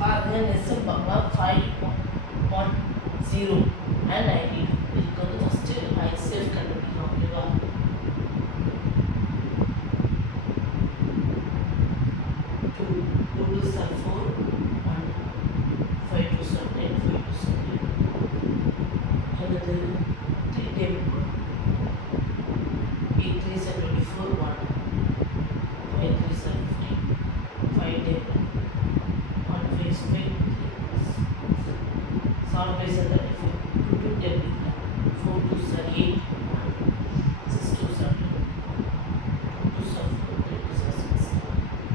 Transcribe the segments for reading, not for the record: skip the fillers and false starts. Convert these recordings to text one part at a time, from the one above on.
பாருங்க நெசம் பாப்பா 510 and 90 இதுக்கு வந்து ஃபஸ்ட்டு ஐசெஃப் கண்டுபிடிக்கணும் ஓகேவா 2 2 are 4 1 5 2 are 10 5 2 are 10 அடுத்து 3 table 8 3 are 24 1 5 3 are 15 5 table 1 5 is 5 7 5 are 34 2 table 4 2 are 8 6 2 are 2 2 are 4 3 2 are 6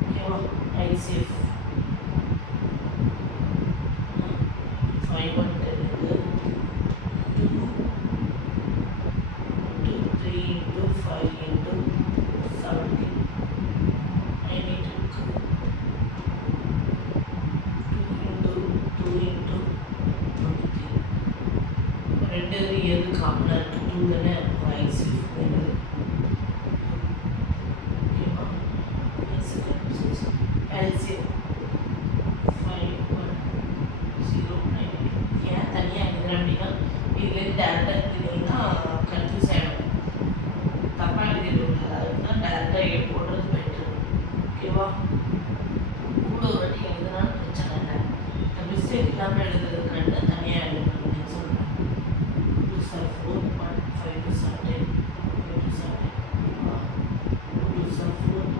ஓகேவா ஐசெஃப் 5 1 10 2 2 3 into 5 into 17 I need to 2 into 23 ரெண்டு எது காமனாக இருக்குது 2 தானே ஐசெஃப் வேணுது ஓகேவா எல்சிஎம் 5 1 0 9 ஏன் தனியாக எழுதுறேன் அப்படின்னா இதுலேருந்து டேரெக்டாக எழுதினீங்கன்னா கன்ஃபியூஸ் ஆகிடும் தப்பாக எழுதிடுவோம் அதுக்கு தான் டேரெக்டாக போடுறது பெட்ரு ஓகேவா கூட ஒரு வாட்டி எழுதுனாலும் பிரச்சனை இல்லை இந்த மிஸ்டேக் இல்லாமல் எழுதுறதுக்காண்டு தனியாக எழுதணும் அப்படின்னு சொல்கிறேன் 2 are 4 1 5 2 are 10 5 2 are 10 2 are 4 2 are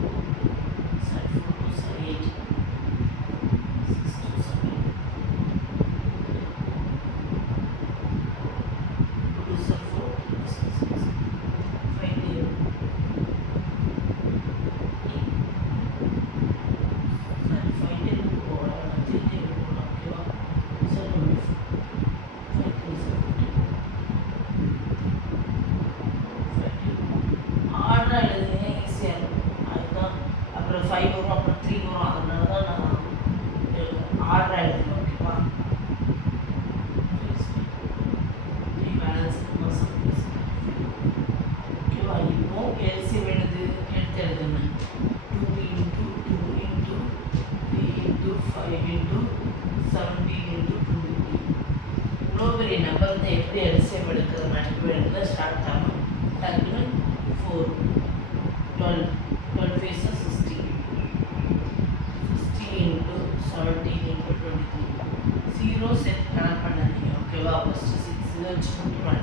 8 6 2 are 8 2 are 4 2 are 6 5 0 ஆர்டராக எழுதுனீங்க ஈஸியாக இருக்கும் அதுதான் அப்புறம் 5 வரும் அப்புறம் 3 வரும் அதனால தான் நான் ஆர்டராக எழுதுனேன் ஓகேவா பேலன்ஸ் ஓகேவா இப்போ எல்சிஎம் எழுது எடுத்து எழுதுனேன் 2 into 2 into 3 into 5 into 17 into 23 இவ்வளோ பெரிய நம்பர் வந்து எப்படி எல்சிஎம் எடுக்கிறது மல்டிபிள் எடுக்கிறத ஸ்டார்ட் ஆகும் டக்குன்னு 4 12 12 faces 60 60 into 17 into 23 0 set connect பண்ணாதீங்க ஓகேவா ஃபஸ்ட்டு 6 இதை வச்சு மட்டும்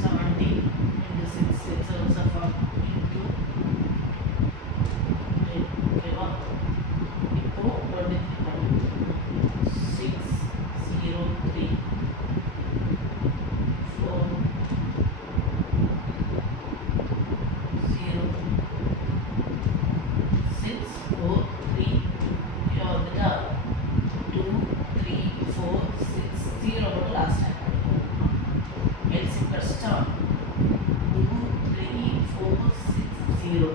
17 into 6 it's also 4 into 8 ஓகேவா இப்போ 23 6 0 3 4 0 6 4 3 இங்கே வந்துட்டா 2 3 4 6 0 மட்டும் லாஸ்ட் டைம் எல்சி கஷ்டா 2 3 4 6 0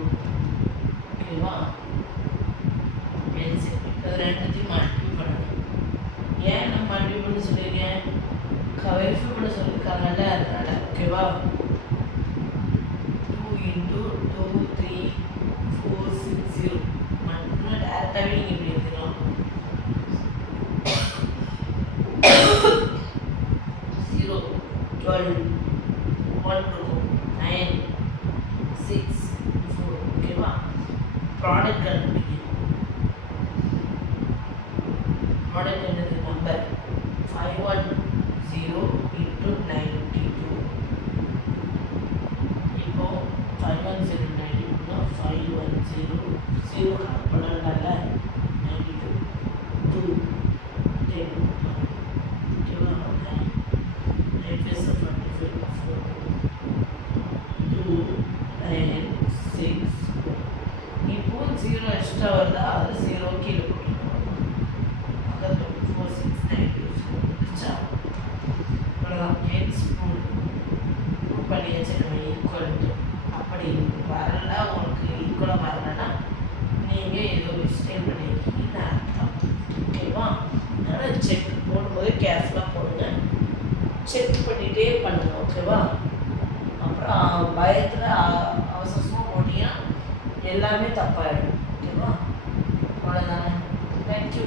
ஓகேவா எல்சி இது ரெண்டுத்தையும் மல்டிபிள் பண்ணணும் ஏன் நான் மல்டிபிள் பண்ண சொல்லியிருக்கேன் வெரிஃபை பண்ண சொல்லியிருக்காங்கல்ல அதனால ஓகேவா 2 into 2 3 4 6 0 மட்டும் டேரெக்டாகவே நீங்கள் இப்படி எழுதிடலாம் 0 12 1 இருக்கும் 9 6 4 ஓகேவா ப்ராடக்ட் கண்டுபிடிக்கணும் ப்ராடக்ட் என்னது நம்பர் 510 into 92 இப்போ 510 92 510 0 கணக்கு பண்ணல 92 2 10 ஓகேவா 9 plus 45 4 2 9 6 இப்போ 0 எக்ஸ்ட்ரா வருதா அது 0 கீழே போட்டுருக்கோம் அதான் 24 6 9 2 அவ்வளோதான் எயிட்ஸ் ப்ரூவ் பண்ணியாச்சு நம்ம ஈக்குவல்ட்டு அப்படி வரல உங்களுக்கு ஈக்குவலாக வரலன்னா நீங்கள் ஏதோ மிஸ்டேக் பண்ணியிருக்கீங்கன்னு அர்த்தம் ஓகேவா அதனால் செக் போடும்போது கேர்ஃபுல்லாக போடுங்க செக் பண்ணிகிட்டே பண்ணுங்கள் ஓகேவா அப்புறம் பயத்தில் அவசரமாக போட்டிங்கன்னா எல்லாமே தப்பாயிடும் ஓகேவா அவ்வளோதானே தேங்க்யூ